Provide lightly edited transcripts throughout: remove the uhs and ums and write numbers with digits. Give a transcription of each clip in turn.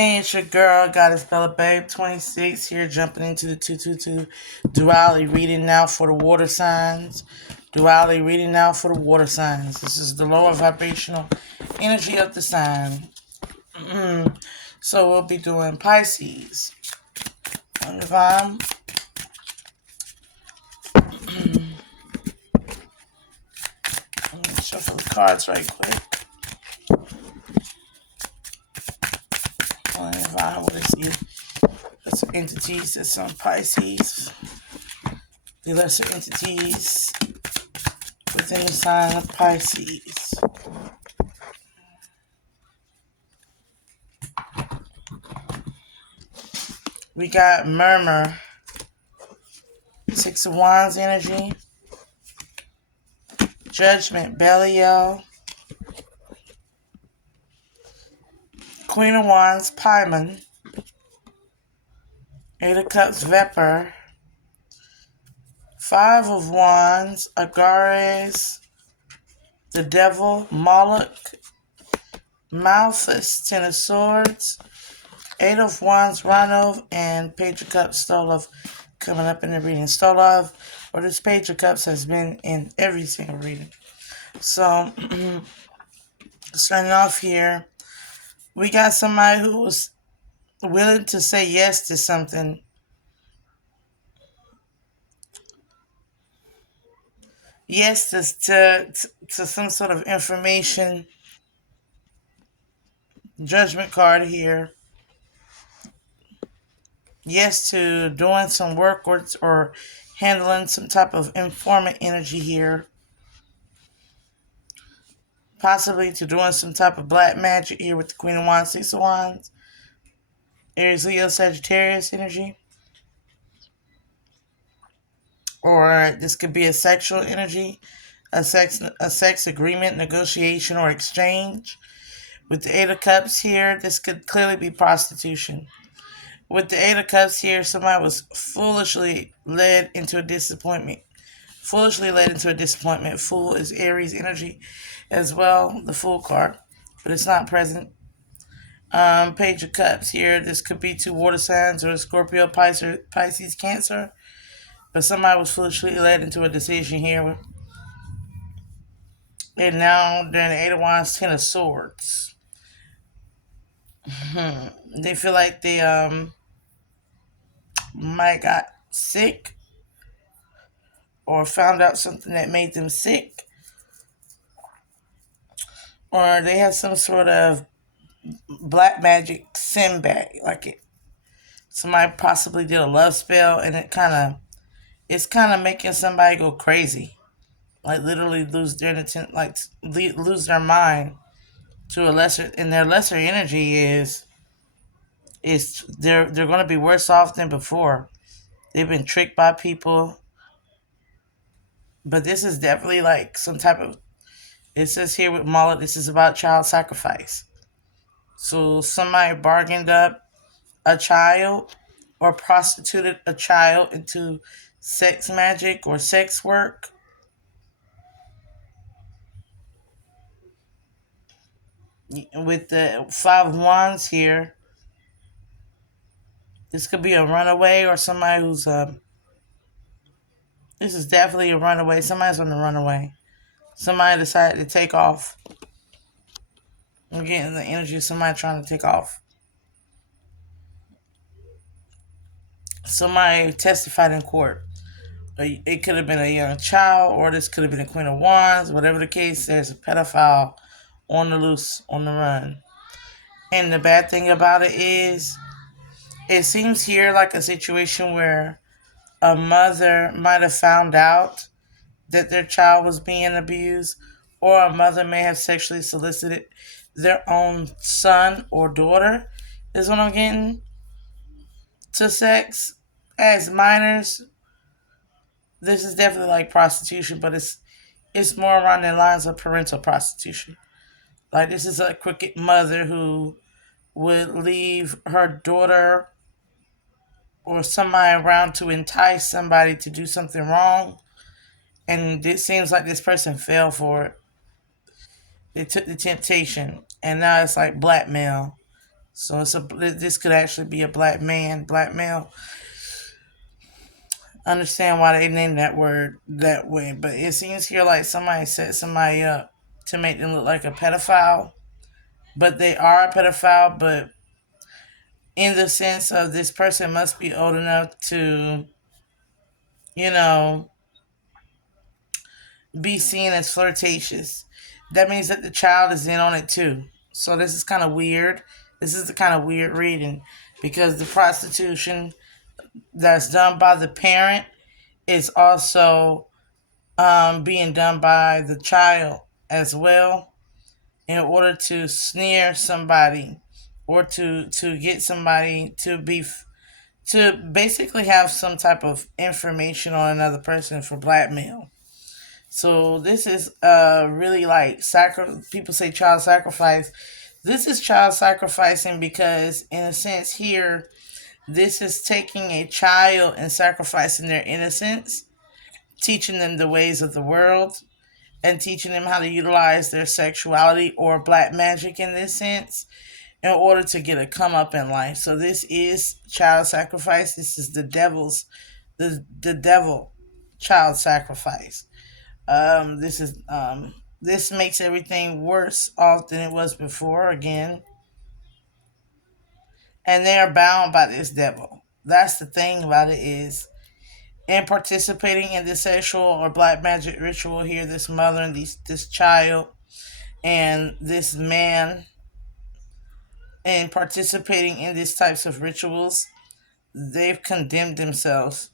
Hey, it's your girl, Goddess Bella Babe, 26, here jumping into the 222 Duality reading now for the water signs. Duality reading now for the water signs. This is the lower vibrational energy of the sign. So we'll be doing Pisces. Let me shuffle the cards right quick. What is the lesser entities that's on Pisces? The lesser entities within the sign of Pisces. We got Murmur, Six of Wands energy, Judgment, Belial, Queen of Wands, Paimon, Eight of Cups, Vepr, Five of Wands, Agares, the Devil, Moloch, Malthus, Ten of Swords, Eight of Wands, Rhino, and Page of Cups, Stolov, coming up in the reading. Stolov, or this Page of Cups, has been in every single reading. So, starting off here, we got somebody who was willing to say yes to something. Yes to some sort of information. Judgment card here. Yes to doing some work or handling some type of informant energy here. Possibly to doing some type of black magic here with the Queen of Wands, Six of Wands. Aries, Leo, Sagittarius energy. Or this could be a sexual energy, a sex agreement, negotiation, or exchange. With the Eight of Cups here, this could clearly be prostitution. With the Eight of Cups here, somebody was foolishly led into a disappointment. Fool is Aries energy as well, the Fool card, but it's not present. Page of Cups here, this could be two water signs or Scorpio, Pisces, Cancer. But somebody was foolishly led into a decision here. And now they're in the Eight of Wands, Ten of Swords. They feel like they might got sick or found out something that made them sick. Or they have some sort of black magic sin bag. Like it, somebody possibly did a love spell and it's kind of making somebody go crazy. Like literally lose their intent, like lose their mind to a lesser, and their lesser energy is they're going to be worse off than before. They've been tricked by people, but this is definitely like some type of. It says here with Mullet, this is about child sacrifice. So somebody bargained up a child or prostituted a child into sex magic or sex work. With the Five of Wands here, this could be a runaway or somebody who's this is definitely a runaway. Somebody's on the runaway. Somebody decided to take off. I'm getting the energy of somebody trying to take off. Somebody testified in court. It could have been a young child, or this could have been a Queen of Wands. Whatever the case, there's a pedophile on the loose, on the run. And the bad thing about it is, it seems here like a situation where a mother might have found out that their child was being abused, or a mother may have sexually solicited their own son or daughter, is what I'm getting, to sex as minors. This is definitely like prostitution, but it's more around the lines of parental prostitution. Like this is a crooked mother who would leave her daughter or somebody around to entice somebody to do something wrong. And it seems like this person fell for it. They took the temptation. And now it's like blackmail. So this could actually be a black man, black male. Understand why they named that word that way, but it seems here like somebody set somebody up to make them look like a pedophile, but they are a pedophile, but in the sense of this person must be old enough to, you know, be seen as flirtatious. That means that the child is in on it too. So this is kind of weird. This is the kind of weird reading because the prostitution that's done by the parent is also being done by the child as well in order to sneer somebody or to get somebody to basically have some type of information on another person for blackmail. So this is really like people say child sacrifice. This is child sacrificing because in a sense here this is taking a child and sacrificing their innocence, teaching them the ways of the world, and teaching them how to utilize their sexuality or black magic in this sense in order to get a come up in life. So this is child sacrifice. This is the devil child sacrifice. This makes everything worse off than it was before again. And they are bound by this devil. That's the thing about it is in participating in this sexual or black magic ritual here, this mother and this child and this man and participating in these types of rituals, they've condemned themselves.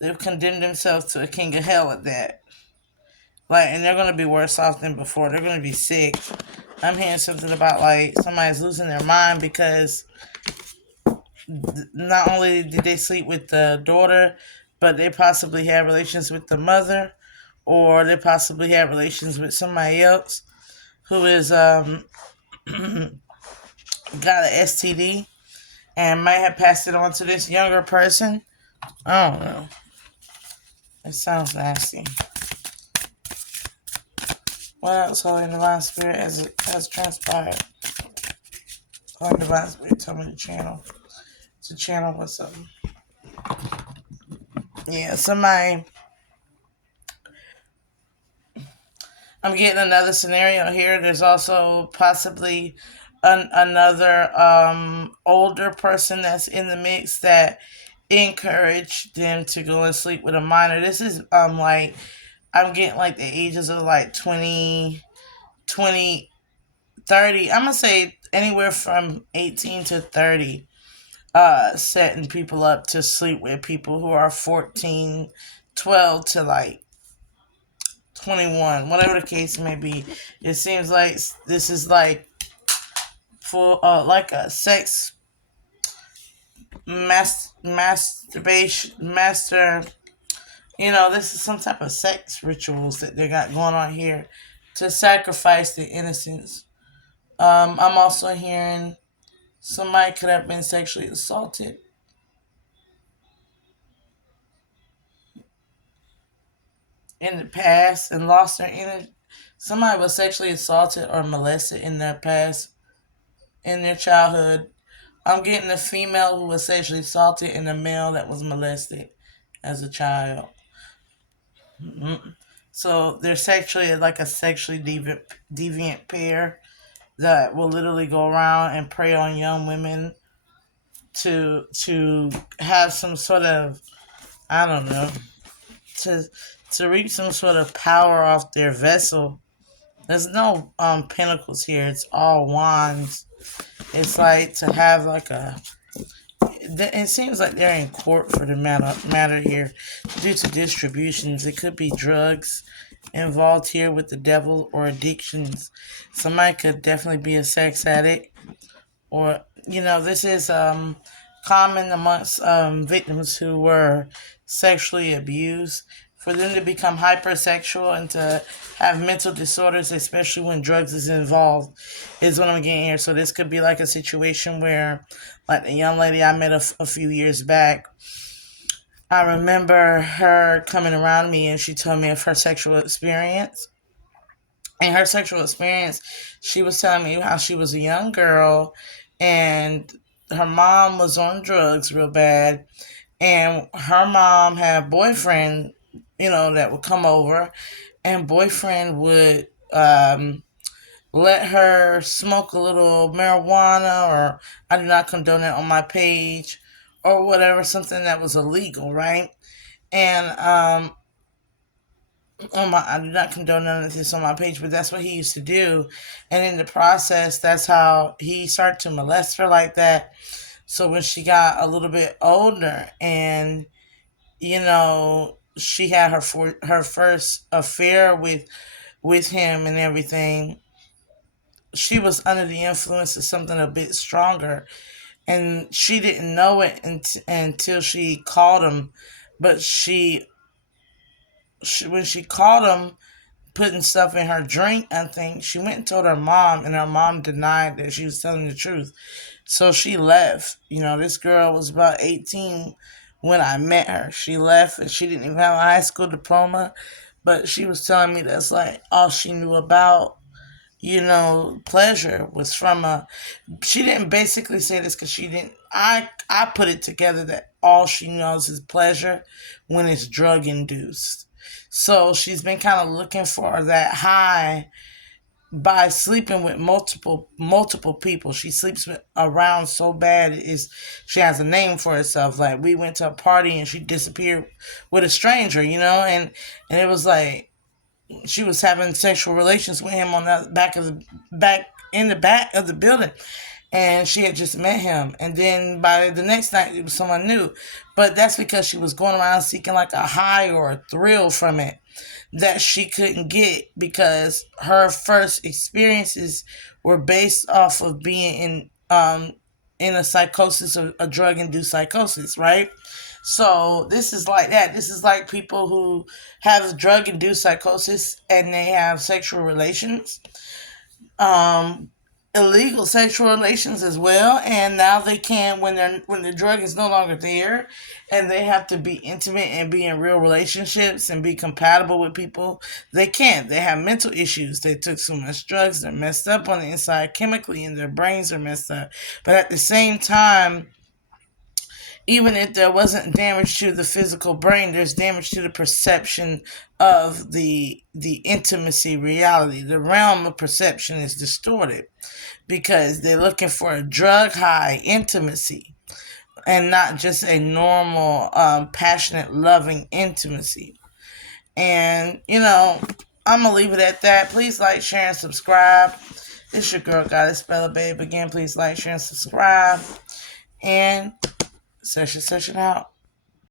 They've condemned themselves to a king of hell at that. Like, and they're gonna be worse off than before. They're gonna be sick. I'm hearing something about like somebody's losing their mind because not only did they sleep with the daughter, but they possibly had relations with the mother, or they possibly had relations with somebody else who is got an STD and might have passed it on to this younger person. I don't know. It sounds nasty. What else, Holy Divine Spirit, has transpired? Holy Divine Spirit, tell me to channel. To channel what's up? Yeah, somebody. I'm getting another scenario here. There's also possibly another older person that's in the mix that encouraged them to go and sleep with a minor. This is like I'm getting like the ages of like 20, 20, 30. I'm gonna say anywhere from 18 to 30. Setting people up to sleep with people who are 14, 12 to like 21, whatever the case may be. It seems like this is like for like a sex masturbation master. This is some type of sex rituals that they got going on here to sacrifice the innocence. I'm also hearing somebody could have been sexually assaulted. In the past and lost their energy. Somebody was sexually assaulted or molested in their past, in their childhood. I'm getting a female who was sexually assaulted and a male that was molested as a child. Mm-hmm. So they're sexually like a sexually deviant pair that will literally go around and prey on young women to have some sort of, I don't know, to to reap some sort of power off their vessel. There's no pinnacles here. It's all wands. It's like to have like a. It seems like they're in court for the matter here due to distributions. It could be drugs involved here with the devil or addictions. Somebody could definitely be a sex addict, or this is common amongst victims who were sexually abused for them to become hypersexual and to have mental disorders, especially when drugs is involved, is what I'm getting here. So this could be like a situation where, like the young lady I met a few years back, I remember her coming around me and she told me of her sexual experience. In her sexual experience, she was telling me how she was a young girl and her mom was on drugs real bad, and her mom had a boyfriend, that would come over, and boyfriend would let her smoke a little marijuana, or I do not condone that on my page, or whatever, something that was illegal, right? And I do not condone none of this on my page, but that's what he used to do. And in the process, that's how he started to molest her like that. So when she got a little bit older, and she had her first affair with him and everything, she was under the influence of something a bit stronger, and she didn't know it until she called him. But when she called him putting stuff in her drink, I think she went and told her mom, and her mom denied that she was telling the truth. So she left. This girl was about 18 when I met her. She left, and she didn't even have a high school diploma, but she was telling me that's like all she knew about pleasure was from a. She didn't basically say this because she didn't. I put it together that all she knows is pleasure when it's drug induced. So she's been kind of looking for that high by sleeping with multiple people. She sleeps around so bad is she has a name for herself. Like, we went to a party and she disappeared with a stranger, and it was like she was having sexual relations with him on the back of the building, and she had just met him, and then by the next night it was someone new. But that's because she was going around seeking like a high or a thrill from it that she couldn't get, because her first experiences were based off of being in a psychosis, a drug induced psychosis, right? So this is like that. This is like people who have drug induced psychosis and they have sexual relations, um, illegal sexual relations as well, and now they can't, when the drug is no longer there, and they have to be intimate and be in real relationships and be compatible with people. They can't. They have mental issues. They took so much drugs. They're messed up on the inside chemically, and their brains are messed up. But at the same time, even if there wasn't damage to the physical brain, there's damage to the perception of the intimacy reality. The realm of perception is distorted because they're looking for a drug high intimacy and not just a normal, passionate, loving intimacy. And, I'm going to leave it at that. Please like, share, and subscribe. It's your girl, Goddess Bella Babe. Again, please like, share, and subscribe. And Sesha out.